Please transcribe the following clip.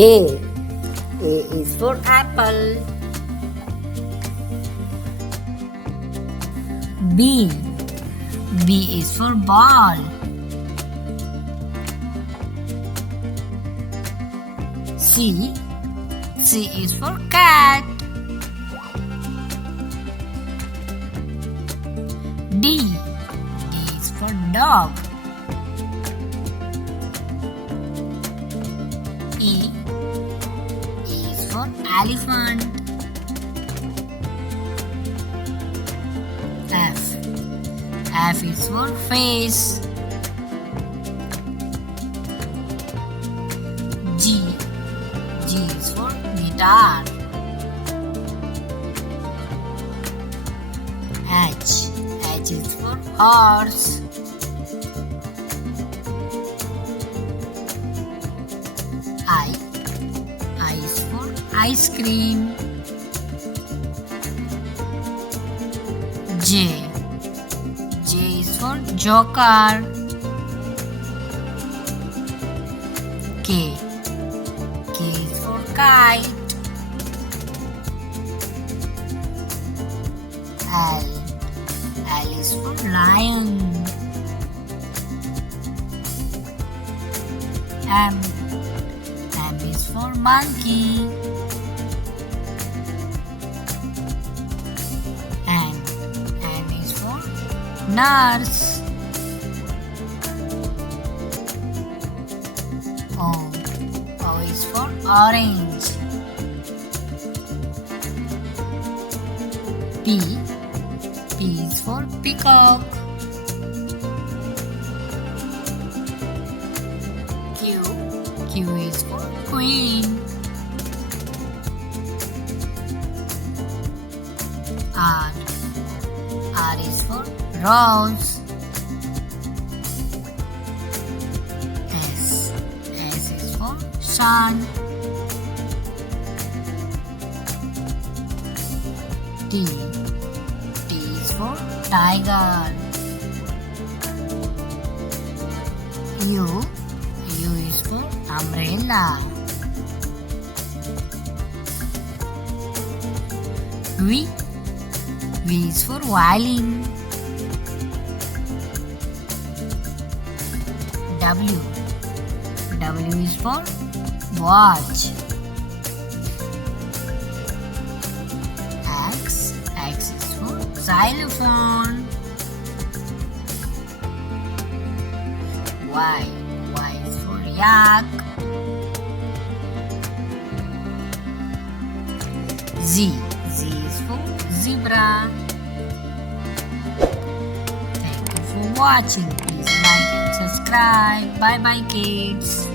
A. A is for apple. B. B is for ball. C. C is for cat. D. D is for dog. E. E is for elephant. F. F is for face. G. G is for guitar. H. H is for horse. I. I is for ice cream. J. J is for joker. K. K is for kite. L. L is for lion. M. M is for monkey. N. N is for nurse. O. O is for orange. P. P is for peacock. Q. Q is for queen. R. R is for rose. S. S is for sun. T. T is for tiger. U. U is for umbrella. V. V is for violin. W. W is for watch. X. X is for xylophone. Y. Y is for yak. Z. Z is for zebra. Thank you for watching. Please like and subscribe. Bye bye kids.